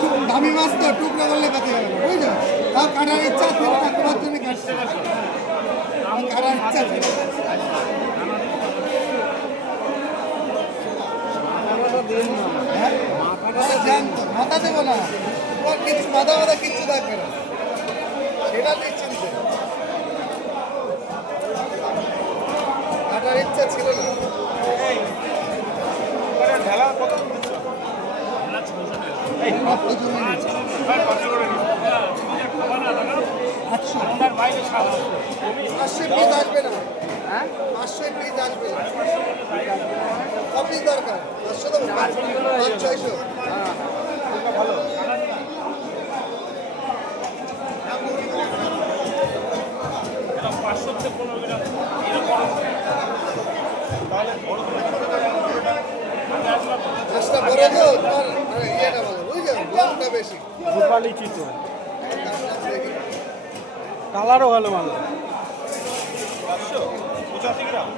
খুব দামি মাছ তো, টুকরো করলে কাছে যাবে না, বুঝছো? তাও কাটার ইচ্ছা ছিল না, তোমার জন্য কাটছে, কাটার ইচ্ছা ছিল। জানতো মাথা দেবো না, তোমার কিছু মাথা মাথা কিচ্ছু থাকবে না, সেটা নিশ্চিন্তে। কাটার ইচ্ছা ছিল না। পাঁচশো পিস আসবে না, 500 পিস আসবে না, পিস দরকার 500 দেবো, 500-600। মাছটা বড় তো, তোমার ইয়েটা ভালো, বুঝছো? লংটা বেশি, রূপালি চিতল, কালারও ভালো ভালো। 85 গ্রাম।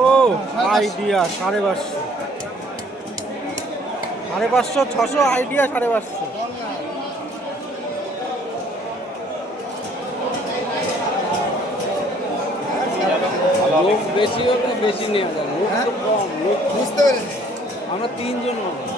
ও আইডিয়া 550, 550, 600, আইডিয়া 550। লোক বেশি হলে বেশি নেওয়া যাবে, লোক তো কম, লোক বুঝতে পেরেছি। আমরা 3 জন মানুষ।